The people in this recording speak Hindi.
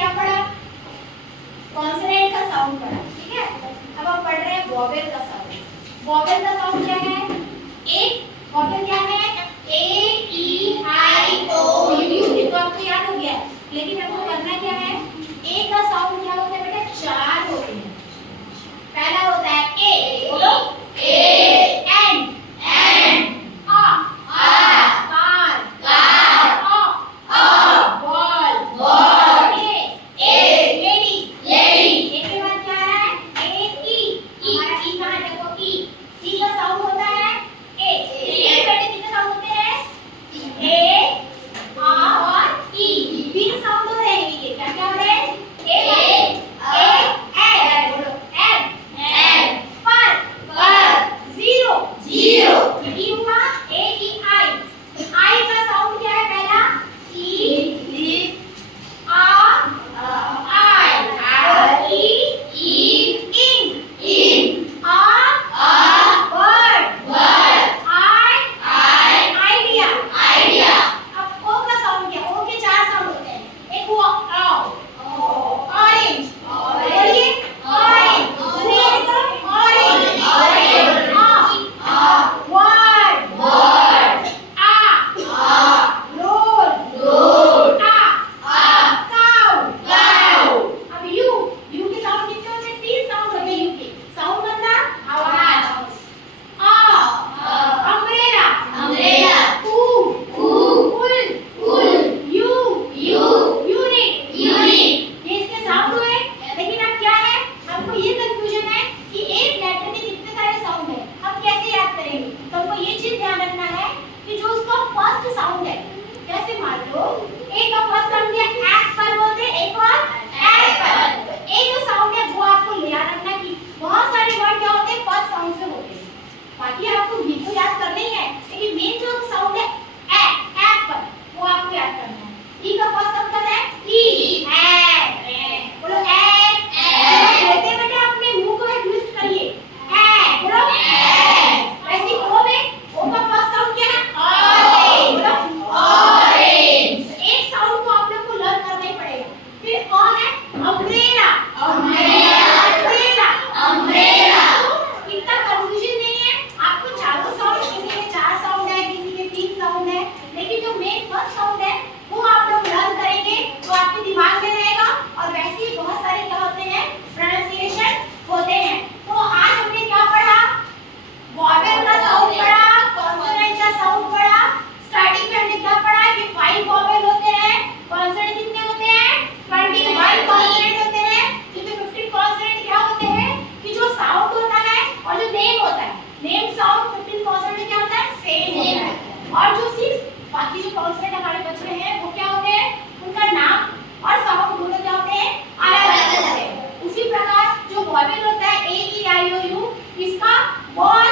क्या पढ़ा? कॉन्सोनेंट का साउंड पढ़ा, ठीक है। अब हम पढ़ रहे हैं वोवेल का साउंड। वोवेल का साउंड क्या है? एक वोवेल क्या है? ए ई आई ओ यू। ये तो आपको याद हो गया है, लेकिन आपको करना क्या है? ए का साउंड क्या होता है बेटा? चार होते हैं। पहला होता है ए, बोलो ए, एन आ कार बॉल ए लेडी। इसके बाद क्या है? ए ई। हमारा ई कहाँ है? देखो ई का साउंड होता है ए। इसके बेटे कितने साउंड होते हैं? ए आ और ई। बी का साउंड हो रहे हैं। ये क्या क्या हो रहे हैं? ए एन, बोलो एन पर जीरो। डी हुआ ए ई आई। आई का साउंड क्या है? पहला ई आ आई ई इन आ बर्ड आई आइडिया। अब ओ का साउंड क्या? ओ के चार साउंड होते हैं। एक हुआ ऑरेंज, बोलिए ऑरेंज, वर्ड रोल काउ। अब यू के साउंड कितने होते हैं? तीन साउंड होते हैं यू के। साउंड मतलब आवाज। Umbrella full unit. ये इसके साउंड हुए। लेकिन अब क्या है? हमको ये कंफ्यूजन है कि एक लेटर के कितने सारे साउंड है, हम कैसे याद करेंगे? तो हमको ये चीज ध्यान रखना है कि जो उसका फर्स्ट साउंड है, जैसे मान लो ए का फर्स्ट साउंड क्या? एप्पल बोलते हैं, एक और एप्पल। ए जो साउंड है वो आपको याद रखना कि बहुत सारे वर्ड क्या होते हैं? फर्स्ट साउंड से होते हैं। बाकी आपको भी तो याद करना ही है, लेकिन मेन जो साउंड है एप्पल, वो आपको याद करना है। ई का फर्स्ट साउंड क्या है? ई एन, बोलो एन। कहते बेटा अपने मुंह को एक ट्विस्ट करिए, एन, बोलो एन। वैसे ओ में ओ का फर्स्ट साउंड क्या है? ऑरेंज, बोलो ऑरेंज। एक साउंड को आप लोग को लर्न करना ही पड़ेगा। फिर ओ है अम्ब्रेला। इतना कंफ्यूजन नहीं है आपको। चारों साउंड, किसी के चार साउंड है, किसी के तीन साउंड है, लेकिन जो मेन फर्स्ट साउंड है वो आप लोग लर्न करेंगे तो आपके दिमाग में रहेगा। और वैसे ही बहुत सारे क्या होते हैं? प्रोनाउंसिएशन होते हैं। तो आज हमने क्या पढ़ा? वोवेल का साउंड पढ़ा, कॉन्सोनेंट का साउंड पढ़ा। स्टार्टिंग में हमने क्या पढ़ा कि 5 वोवेल होते हैं। कॉन्सोनेंट कितने होते हैं? 21 कॉन्सोनेंट होते हैं। जिसमें 15 कॉन्सोनेंट क्या होते हैं कि जो साउंड होता है और जो नेम होता है, नेम साउंड 15 कॉन्सोनेंट क्या होता है? सेम होता है। और जो 6 बाकी जो कॉन्सोनेंट हमारे बच रहे हैं वो क्या होते हैं? उनका नाम और साउंड दोनों क्या होते हैं? अलग-अलग होते हैं। उसी प्रकार जो वोवेल होता है ए ई आई ओ यू, इसका बहुत